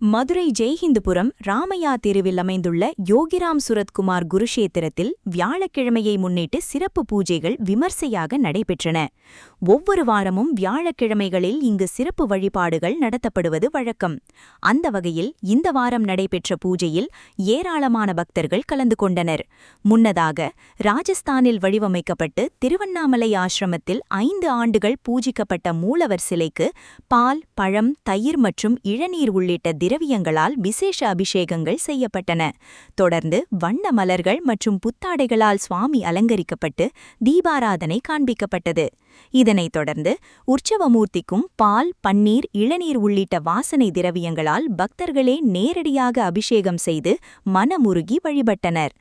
மதுரை ஜெய்ஹிந்துபுரம் ராமையா தெருவில் அமைந்துள்ள யோகிராம் சுரத்குமார் குருஷேத்திரத்தில் வியாழக்கிழமையை முன்னிட்டு சிறப்பு பூஜைகள் விமர்சையாக நடைபெற்றன. ஒவ்வொரு வாரமும் வியாழக்கிழமைகளில் இங்கு சிறப்பு வழிபாடுகள் நடத்தப்படுவது வழக்கம். அந்த வகையில் இந்த வாரம் நடைபெற்ற பூஜையில் ஏராளமான பக்தர்கள் கலந்து கொண்டனர். முன்னதாக ராஜஸ்தானில் வடிவமைக்கப்பட்டு திருவண்ணாமலை ஆசிரமத்தில் 5 ஆண்டுகள் பூஜிக்கப்பட்ட மூலவர் சிலைக்கு பால், பழம், தயிர் மற்றும் இளநீர் உள்ளிட்ட திரவியங்களால் விசேஷ அபிஷேகங்கள் செய்யப்பட்டன. தொடர்ந்து வண்ண மலர்கள் மற்றும் புத்தாடைகளால் சுவாமி அலங்கரிக்கப்பட்டு தீபாராதனை காண்பிக்கப்பட்டது. இதனைத் தொடர்ந்து உற்சவமூர்த்திக்கும் பால், பன்னீர், இளநீர் உள்ளிட்ட வாசனை திரவியங்களால் பக்தர்களே நேரடியாக அபிஷேகம் செய்து மனமுருகி வழிபட்டனர்.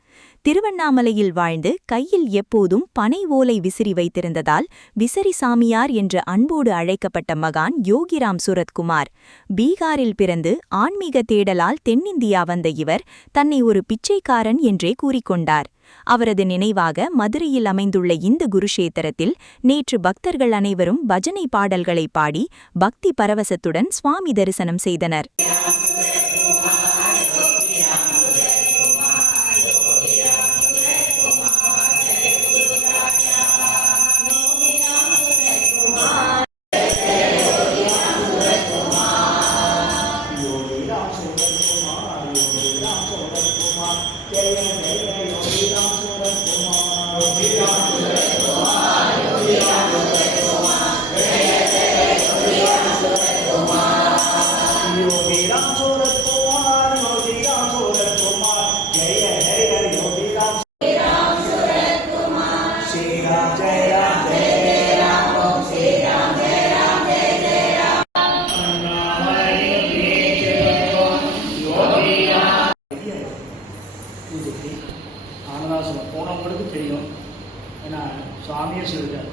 திருவண்ணாமலையில் வாழ்ந்து கையில் எப்போதும் பனை ஓலை விசிறி வைத்திருந்ததால் விசிறி சாமியார் என்று அன்போடு அழைக்கப்பட்ட மகான் யோகிராம் சுரத்குமார். பீகாரில் பிறந்து ஆன்மீக தேடலால் தென்னிந்தியா வந்த இவர் தன்னை ஒரு பிச்சைக்காரன் என்றே கூறிக்கொண்டார். அவரது நினைவாக மதுரையில் அமைந்துள்ள இந்த குருஷேத்திரத்தில் நேற்று பக்தர்கள் அனைவரும் பஜனை பாடல்களை பாடி பக்தி பரவசத்துடன் சுவாமி தரிசனம் செய்தனர். ஆனதாசனம் போனவங்களுக்கு தெரியும். ஏன்னா சுவாமியே சொல்லிட்டார்.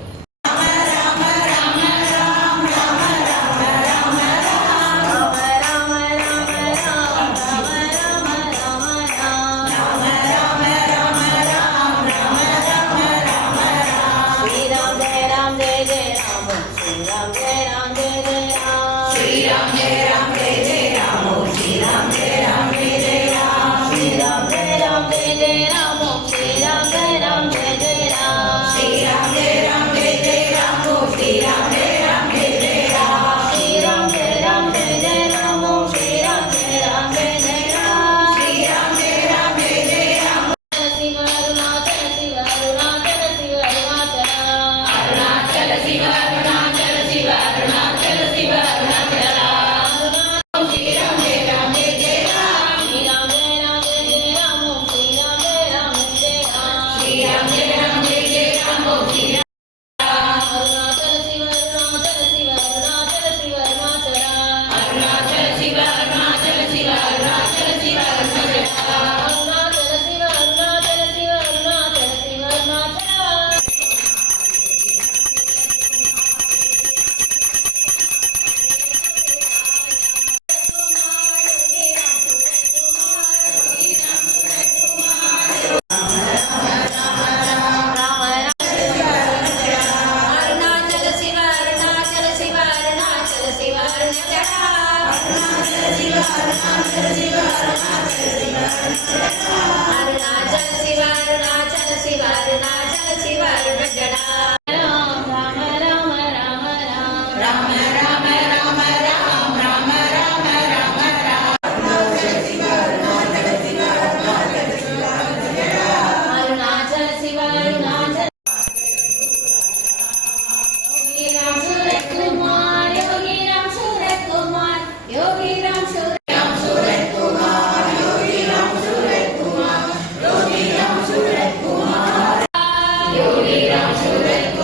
Yogiram Surat